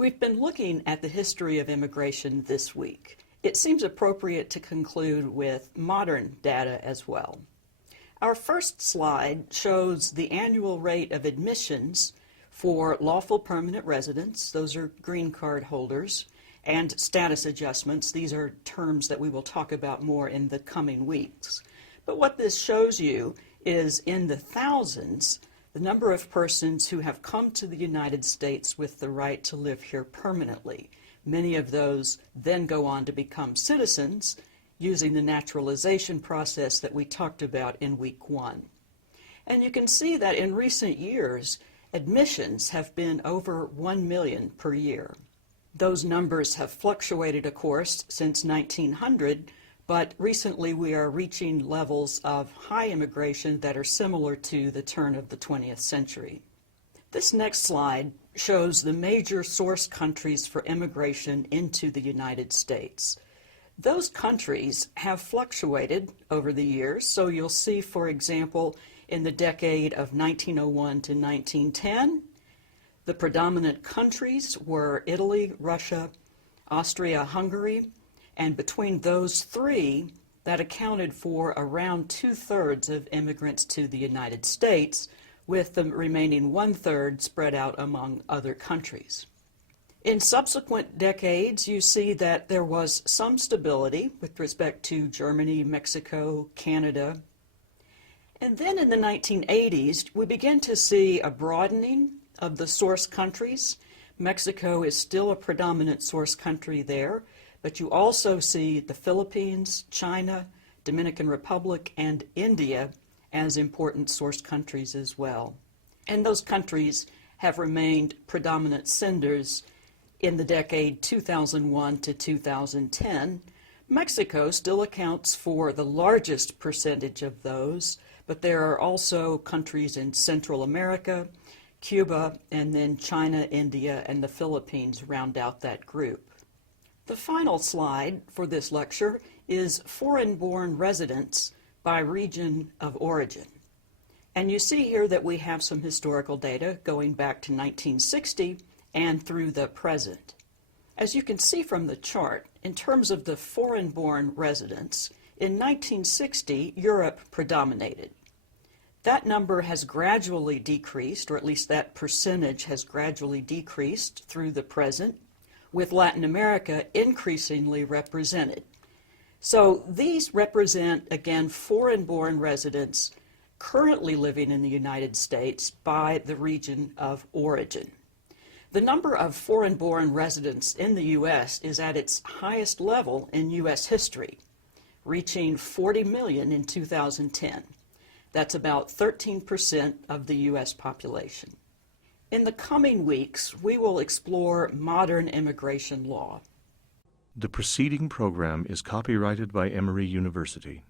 We've been looking at the history of immigration this week. It seems appropriate to conclude with modern data as well. Our first slide shows the annual rate of admissions for lawful permanent residents, those are green card holders, and status adjustments. These are terms that we will talk about more in the coming weeks. But what this shows you is in the thousands, the number of persons who have come to the United States with the right to live here permanently. Many of those then go on to become citizens using the naturalization process that we talked about in week 1. And you can see that in recent years, admissions have been over 1 million per year. Those numbers have fluctuated, of course, since 1900, but recently we are reaching levels of high immigration that are similar to the turn of the 20th century. This next slide shows the major source countries for immigration into the United States. Those countries have fluctuated over the years, so you'll see, for example, in the decade of 1901 to 1910, the predominant countries were Italy, Russia, Austria, Hungary, and between those three, that accounted for around 2/3 of immigrants to the United States, with the remaining 1/3 spread out among other countries. In subsequent decades, you see that there was some stability with respect to Germany, Mexico, Canada. And then in the 1980s, we begin to see a broadening of the source countries. Mexico is still a predominant source country there, but you also see the Philippines, China, Dominican Republic, and India as important source countries as well. And those countries have remained predominant senders in the decade 2001 to 2010. Mexico still accounts for the largest percentage of those, but there are also countries in Central America, Cuba, and then China, India, and the Philippines round out that group. The final slide for this lecture is foreign-born residents by region of origin. And you see here that we have some historical data going back to 1960 and through the present. As you can see from the chart, in terms of the foreign-born residents, in 1960, Europe predominated. That number has gradually decreased, or at least that percentage has gradually decreased through the present, with Latin America increasingly represented. So these represent, again, foreign-born residents currently living in the United States by the region of origin. The number of foreign-born residents in the U.S. is at its highest level in U.S. history, reaching 40 million in 2010. That's about 13% of the U.S. population. In the coming weeks, we will explore modern immigration law. The preceding program is copyrighted by Emory University.